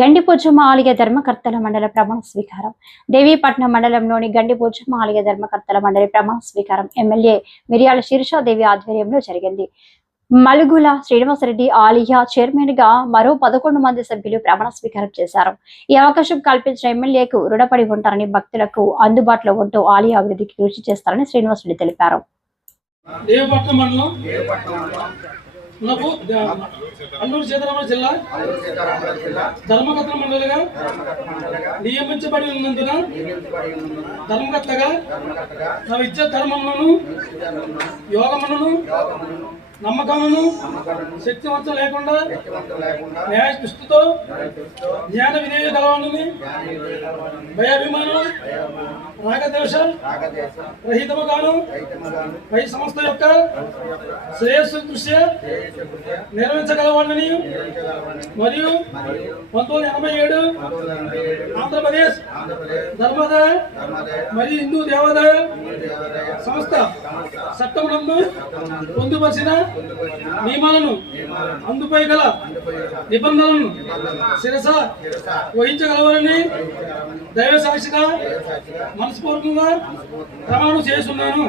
గండిపోచమ్మ ఆలయ ధర్మకర్తల మండల ప్రమాణ స్వీకారం. దేవీపట్నం మండలంలోని గండిపోచమ్మ ఆలయ ధర్మకర్తల మండలి ప్రమాణ స్వీకారం ఎమ్మెల్యే మిర్యాల శీర్షాదేవి ఆధ్వర్యంలో జరిగింది. మలుగుల శ్రీనివాసరెడ్డి ఆలయ చైర్మన్ గా మరో 11 మంది సభ్యులు ప్రమాణ స్వీకారం చేశారు. ఈ అవకాశం కల్పించిన ఎమ్మెల్యేకు రుణపడి ఉంటారని, భక్తులకు అందుబాటులో ఉంటూ ఆలయ అభివృద్ధికి కృషి చేస్తారని శ్రీనివాసరెడ్డి తెలిపారు. అల్లూరు సీతారామరాజు జిల్లా ధర్మకర్తల మండలిగా నియమించబడి ఉన్నందున ధర్మకర్తగా నా విద్య ధర్మములను యోగములను నమ్మకమును శక్తివంతం లేకుండా న్యాయ దృష్టితో జ్ఞాన విధేయ గలవాణిని భయాభిమానం రాగద్వేష రహితముగాను పై సంస్థ యొక్క శ్రేయస్సు దృష్ట్యా నిర్వహించగలవాడిని మరియు 1987 ఆంధ్రప్రదేశ్ ధర్మోదయ మరియు హిందూ దేవాదాయ సంస్థ చట్టమునందు పొందుపరిచిన నియమాలను అందుపై గల నిబంధనలను శిరస వహించగలవాలని దైవ సాక్షిగా మనస్ఫూర్తిగా ప్రమాణం చేస్తున్నాను.